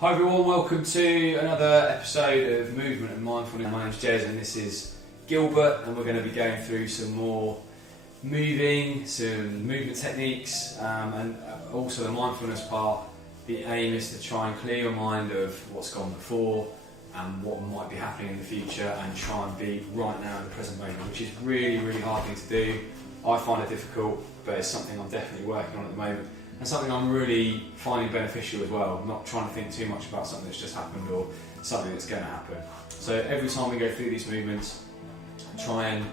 Hi everyone, welcome to another episode of Movement and Mindfulness. My name's Jez and this is Gilbert, and we're going to be going through some more some movement techniques, and also the mindfulness part. The aim is to try and clear your mind of what's gone before and what might be happening in the future, and try and be right now in the present moment, which is really hard thing to do. I find it difficult, but it's something I'm definitely working on at the moment, and something I'm really finding beneficial as well. I'm not trying to think too much about something that's just happened or something that's going to happen. So every time we go through these movements, try and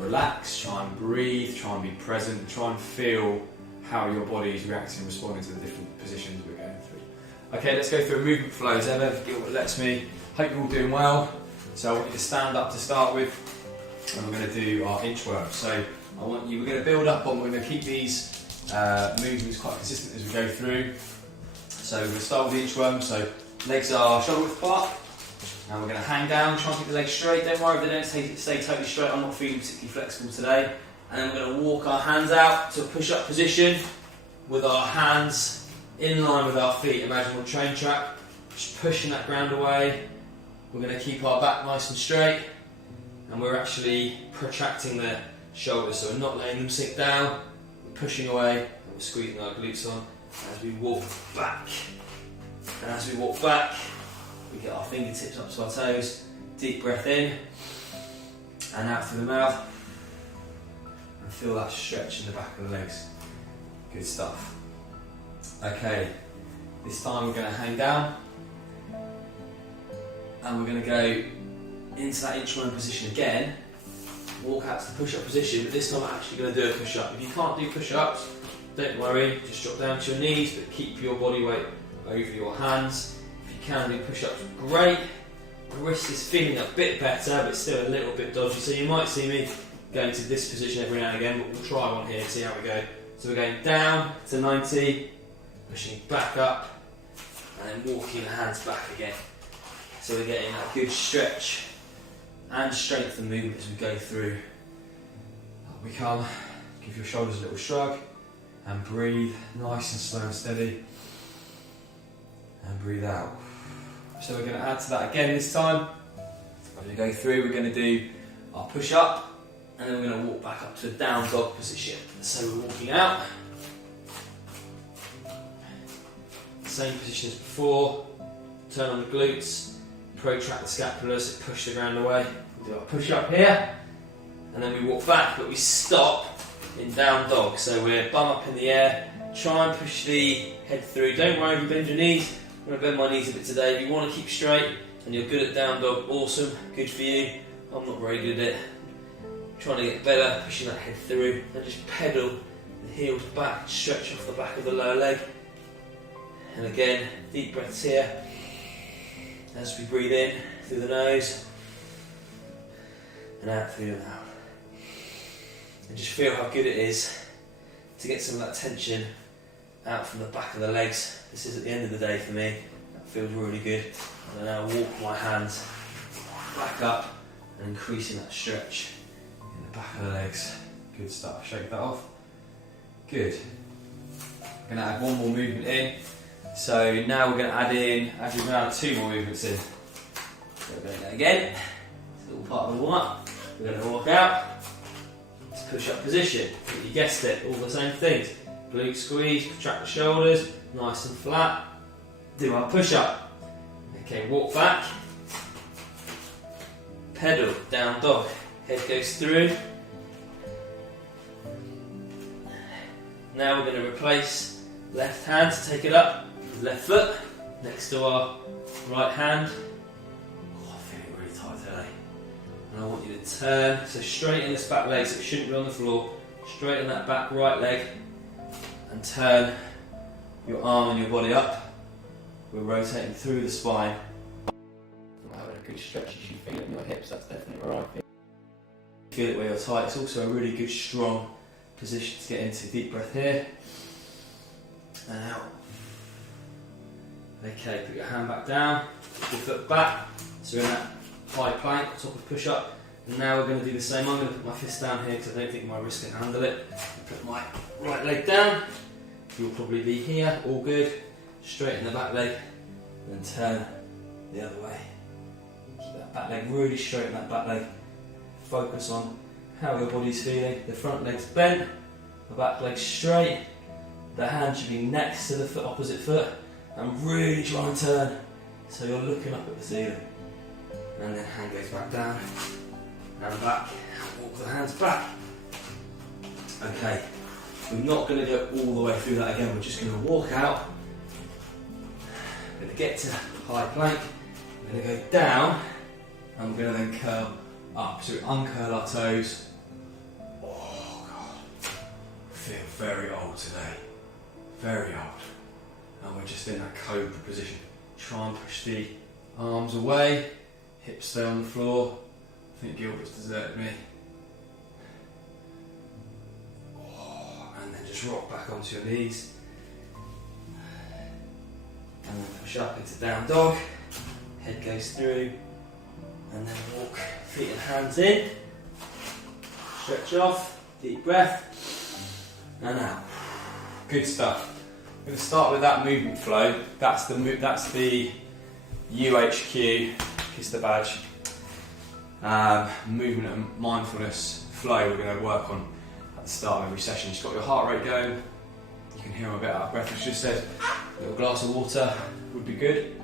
relax, try and breathe, try and be present, try and feel how your body is reacting and responding to the different positions we're going through. Okay, let's go through a movement flow as ever, if Gilbert lets me. Hope you're all doing well. So I want you to stand up to start with, and we're going to do our inchworm. So we're going to build up on, we're going to keep these movements quite consistent as we go through. So we're going to start with the inchworm. So legs are shoulder width apart, and we're going to hang down, try and keep the legs straight. Don't worry if they don't stay totally straight. I'm not feeling particularly flexible today. And then we're going to walk our hands out to a push-up position with our hands in line with our feet. Imagine we're train track, just pushing that ground away. We're going to keep our back nice and straight, and we're actually protracting the shoulders, so we're not letting them sink down. We're pushing away, and we're squeezing our glutes on as we walk back. And as we walk back, we get our fingertips up to our toes. Deep breath in and out through the mouth, and feel that stretch in the back of the legs. Good stuff. Okay, this time we're going to hang down, and we're going to go into that inchworm position again. Walk out to the push-up position, but this time I'm actually going to do a push-up. If you can't do push-ups, don't worry, just drop down to your knees, but keep your body weight over your hands. If you can do push-ups, great. The wrist is feeling a bit better, but still a little bit dodgy, so you might see me going to this position every now and again, but we'll try one here and see how we go. So we're going down to 90, pushing back up, and then walking the hands back again. So we're getting that good stretch and strength and movement as we go through. Up we come, give your shoulders a little shrug, and breathe nice and slow and steady, and breathe out. So we're going to add to that again this time. As we go through, we're going to do our push up, and then we're going to walk back up to a down dog position. So we're walking out, same position as before, turn on the glutes, protract the scapulars, push the ground away. We'll do our push up here, and then we walk back, but we stop in down dog. So we're bum up in the air, try and push the head through. Don't worry if you bend your knees. I'm going to bend my knees a bit today. If you want to keep straight and you're good at down dog, awesome, good for you. I'm not very good at it. Trying to get better, pushing that head through, and just pedal the heels back, stretch off the back of the lower leg. And again, deep breaths here as we breathe in through the nose and out through the mouth. And just feel how good it is to get some of that tension out from the back of the legs. This is at the end of the day for me. That feels really good. And then I walk my hands back up and increasing that stretch in the back of the legs. Good stuff. Shake that off. Good. I'm going to add one more movement in. So now we're going to add in, actually we're going to add two more movements in. So we're doing that again. It's all part of the warm up. We're going to walk out. It's push up position. You guessed it, all the same things. Glute squeeze, contract the shoulders, nice and flat. Do our push up. Okay, walk back. Pedal, down dog. Head goes through. Now we're going to replace left hand to take it up. Left foot next to our right hand. Oh, I'm feeling really tight today. And I want you to turn, so straighten this back leg, so it shouldn't be on the floor. Straighten that back right leg and turn your arm and your body up. We're rotating through the spine. I'm having a good stretch, you should feel it in your hips, that's definitely where I feel. Feel it where you're tight. It's also a really good strong position to get into. Deep breath here and out. Okay, put your hand back down, put your foot back, so we're in that high plank, top of push up, and now we're going to do the same. I'm going to put my fist down here because I don't think my wrist can handle it. Put my right leg down, you'll probably be here, all good, straighten the back leg, and then turn the other way. Keep that back leg really straight in that back leg. Focus on how your body's feeling. The front leg's bent, the back leg's straight. The hand should be next to the foot, opposite foot, and really try and turn so you're looking up at the ceiling. And then hand goes back down and back. Walk the hands back. Okay, we're not going to go all the way through that again. We're just going to walk out. We're going to get to high plank. We're going to go down, and we're going to then curl up. So we uncurl our toes. Oh God, I feel very old today. Very old. And we're just in that cobra position. Try and push the arms away, hips stay on the floor. I think Gilbert's deserted me. Oh, and then just rock back onto your knees. And then push up into down dog. Head goes through. And then walk feet and hands in. Stretch off, deep breath. And out. Good stuff. I'm going to start with that movement flow. That's the youHQ, kiss the badge, movement and mindfulness flow we're going to work on at the start of every session. You've got your heart rate going. You can hear I'm a bit out of breath. I just said a little glass of water would be good.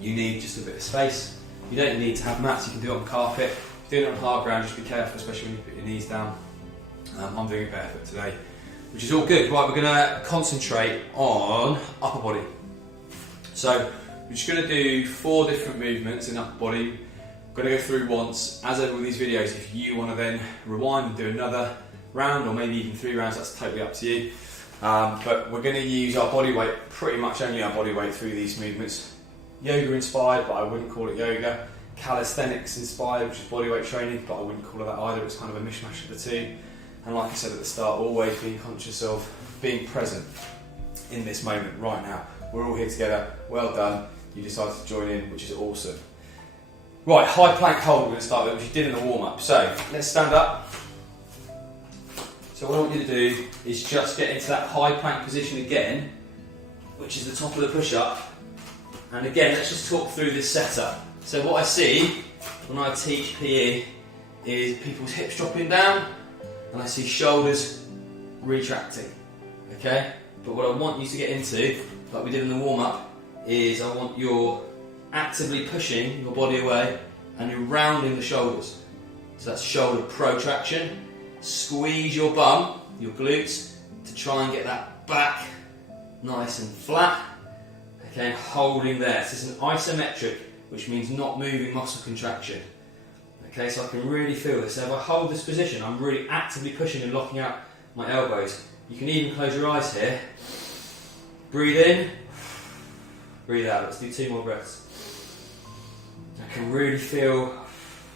You need just a bit of space. You don't need to have mats. You can do it on carpet. If you're doing it on hard ground, just be careful, especially when you put your knees down. I'm doing it barefoot today, which is all good. Right, we're going to concentrate on upper body. So we're just going to do 4 different movements in upper body. We're going to go through once. As ever with these videos, if you want to then rewind and do another round, or maybe even 3 rounds, that's totally up to you. But we're going to use our body weight, pretty much only our body weight through these movements. Yoga inspired, but I wouldn't call it yoga. Calisthenics inspired, which is body weight training, but I wouldn't call it that either. It's kind of a mishmash of the two. And like I said at the start, always being conscious of being present in this moment right now. We're all here together. Well done. You decided to join in, which is awesome. Right, high plank hold we're going to start with, which you did in the warm-up. So let's stand up. So what I want you to do is just get into that high plank position again, which is the top of the push-up. And again, let's just talk through this setup. So what I see when I teach PE is people's hips dropping down, and I see shoulders retracting, okay? But what I want you to get into, like we did in the warm-up, is I want you actively pushing your body away and you're rounding the shoulders. So that's shoulder protraction. Squeeze your bum, your glutes, to try and get that back nice and flat. Okay, and holding there. So this is an isometric, which means not moving muscle contraction. Okay, so I can really feel this. So if I hold this position, I'm really actively pushing and locking out my elbows. You can even close your eyes here. Breathe in, breathe out. Let's do 2 more breaths. I can really feel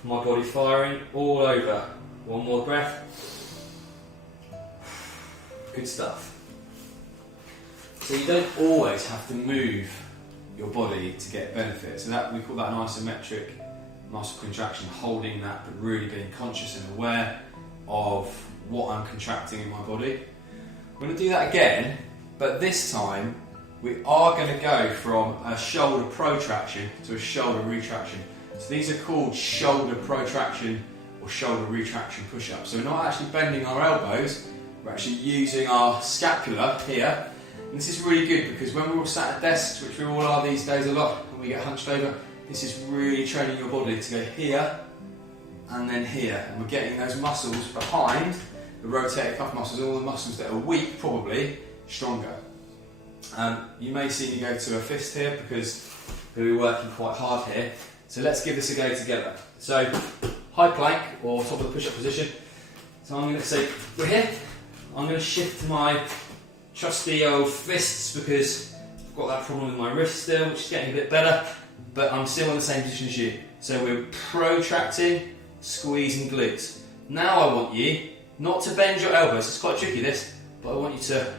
my body firing all over. 1 more breath. Good stuff. So you don't always have to move your body to get benefit. So that we call that an isometric muscle contraction, holding that but really being conscious and aware of what I'm contracting in my body. We're going to do that again, but this time we are going to go from a shoulder protraction to a shoulder retraction. So these are called shoulder protraction or shoulder retraction push-ups. So we're not actually bending our elbows, we're actually using our scapula here. And this is really good because when we're all sat at desks, which we all are these days a lot, and we get hunched over, this is really training your body to go here and then here. And we're getting those muscles behind, the rotator cuff muscles, all the muscles that are weak probably, stronger. You may see me go to a fist here because we'll be working quite hard here. So let's give this a go together. So high plank or top of the push-up position. So I'm going to say, we're here. I'm going to shift to my trusty old fists because I've got that problem with my wrist still, which is getting a bit better, but I'm still in the same position as you. So we're protracting, squeezing glutes. Now I want you not to bend your elbows. It's quite tricky this, but I want you to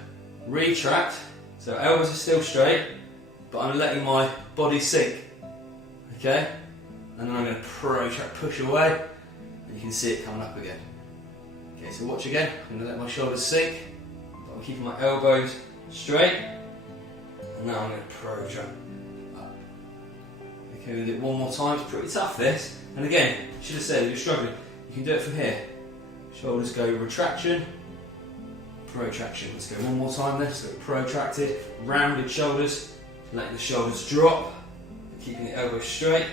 retract. So elbows are still straight, but I'm letting my body sink. Okay? And then I'm going to protract, push away, and you can see it coming up again. Okay, so watch again. I'm going to let my shoulders sink, but I'm keeping my elbows straight. And now I'm going to protract up. Okay, we'll do it one more time. It's pretty tough, this. And again, should have said, if you're struggling, you can do it from here. Shoulders go retraction, protraction. Let's go one more time. Let's go protracted, rounded shoulders, letting the shoulders drop, keeping the elbows straight.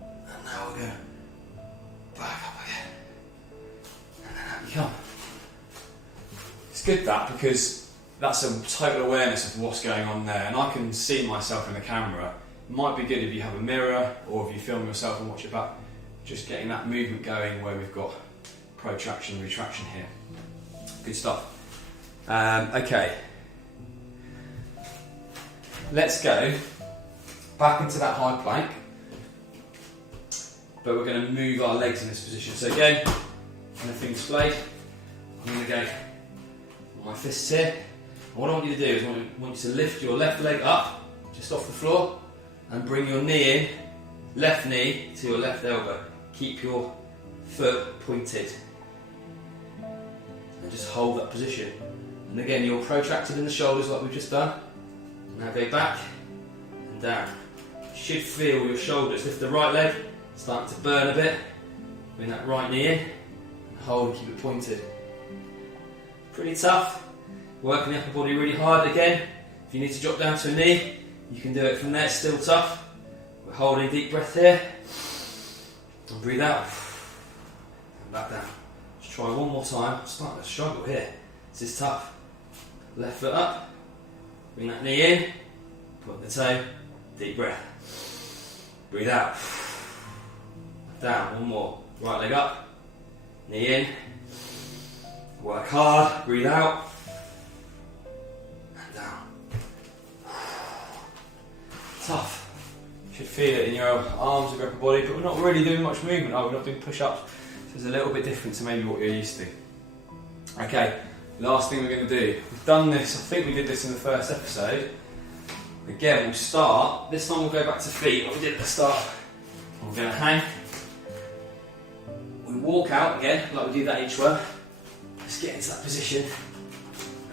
And now we're going back up again. And then out you come. It's good that, because that's a total awareness of what's going on there, and I can see myself in the camera. It might be good if you have a mirror or if you film yourself and watch it back, just getting that movement going where we've got protraction, retraction here. Good stuff. Okay, let's go back into that high plank, but we're going to move our legs in this position. So again, anything displayed, I'm going to go my fists here. And what I want you to do is I want you to lift your left leg up, just off the floor, and bring your knee in, left knee to your left elbow. Keep your foot pointed. And just hold that position. And again, you're protracted in the shoulders like we've just done. Now go back and down. You should feel your shoulders. Lift the right leg, starting to burn a bit. Bring that right knee in, and hold and keep it pointed. Pretty tough. Working the upper body really hard again. If you need to drop down to a knee, you can do it from there, still tough. We're holding deep breath here. And breathe out. And back down. Just try one more time. I'm starting to struggle here. This is tough. Left foot up. Bring that knee in. Put the toe. Deep breath. Breathe out. Down. One more. Right leg up. Knee in. Work hard. Breathe out. And down. Tough. You should feel it in your arms and your upper body, but we're not really doing much movement, are we? We're not doing push-ups, so it's a little bit different to maybe what you're used to. Okay, last thing we're going to do. We've done this, I think we did this in the first episode. Again, we'll start, this time we'll go back to feet, like we did at the start. We're going to hang. We walk out again, like we do that each one. Let's get into that position.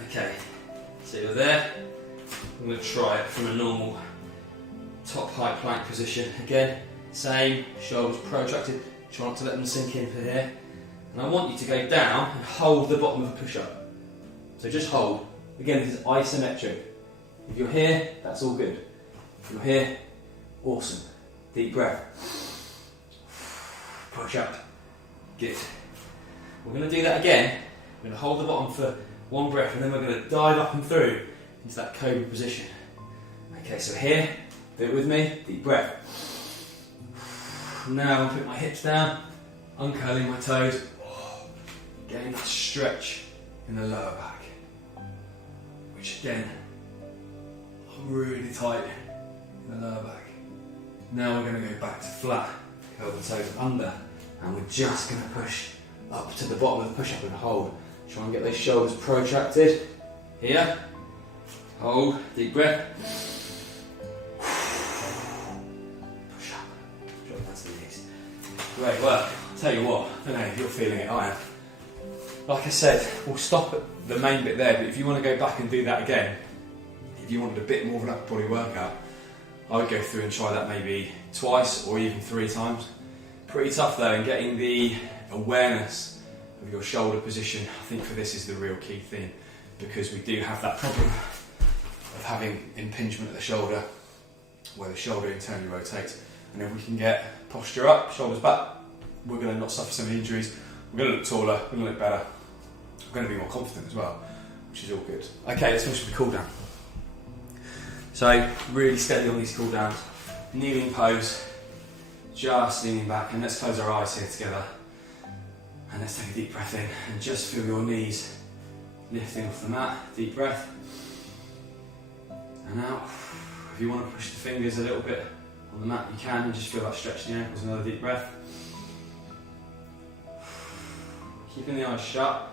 Okay, so you're there. I'm going to try it from a normal top high plank position. Again, same, shoulders protracted, try not to let them sink in for here. And I want you to go down and hold the bottom of the push-up. So just hold. Again, this is isometric. If you're here, that's all good. If you're here, awesome. Deep breath. Push up. Good. We're going to do that again. We're going to hold the bottom for one breath, and then we're going to dive up and through into that cobra position. Okay, so here, do it with me, deep breath. Now I'll put my hips down, uncurling my toes, getting that stretch in the lower back, which again, I'm really tight in the lower back. Now we're going to go back to flat, curl the toes under, and we're just going to push up to the bottom of the push-up and hold. Try and get those shoulders protracted. Here, hold, deep breath. Push up, drop down to the knees. Great work. I'll tell you what, I don't know if you're feeling it, I am. Like I said, we'll stop at the main bit there, but if you want to go back and do that again, if you wanted a bit more of an upper body workout, I would go through and try that maybe twice or even 3 times. Pretty tough though, and getting the awareness of your shoulder position, I think for this is the real key thing, because we do have that problem of having impingement at the shoulder, where the shoulder internally rotates, and if we can get posture up, shoulders back, we're going to not suffer some injuries, we're going to look taller, we're going to look better, we're going to be more confident as well, which is all good. Okay, let's finish with the cool down. So, really steady on these cool downs, kneeling pose, just leaning back, and let's close our eyes here together. And let's take a deep breath in and just feel your knees lifting off the mat. Deep breath. And out. If you want to push the fingers a little bit on the mat, you can, and just feel that stretch in the ankles. Another deep breath. Keeping the eyes shut.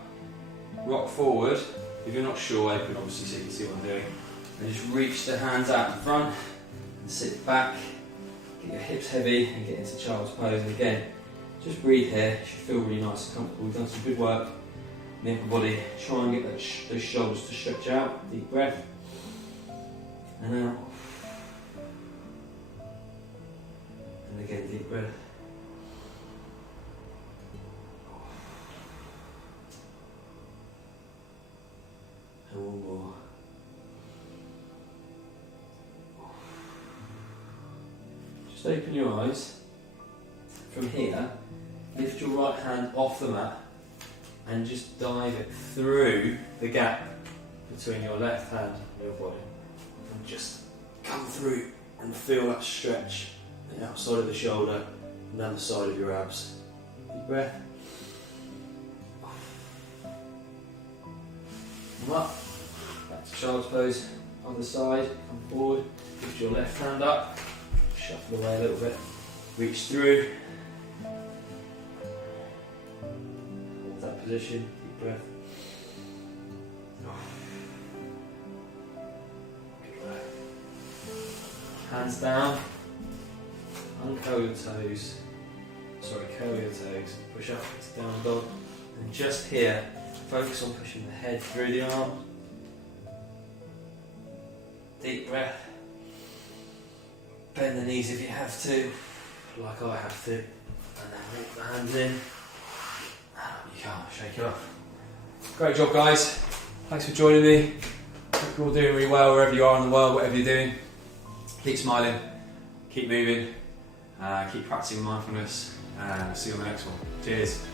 Rock forward. If you're not sure, open obviously so you can see what I'm doing. And just reach the hands out in front and sit back. Get your hips heavy and get into child's pose. And again, just breathe here. You should feel really nice and comfortable. We've done some good work in the upper body. Try and get those shoulders to stretch out. Deep breath. and out. And again, deep breath. And one more. Just open your eyes. From here, lift your right hand off the mat and just dive it through the gap between your left hand and your body. And just come through and feel that stretch on the outside of the shoulder and down the side of your abs. Deep breath. Come up. Back to child's pose. Other side. Come forward. Lift your left hand up. Shuffle away a little bit. Reach through. Hold that position. Deep breath. Hands down. Uncurl your toes. Curl your toes. Push up to down dog. And just here, focus on pushing the head through the arm. Deep breath. Bend the knees if you have to, like I have to. And then walk the hands in. You can't shake it off. Great job, guys. Thanks for joining me. Hope you're all doing really well wherever you are in the world, whatever you're doing. Keep smiling, keep moving, keep practicing mindfulness, and see you on the next one. Cheers.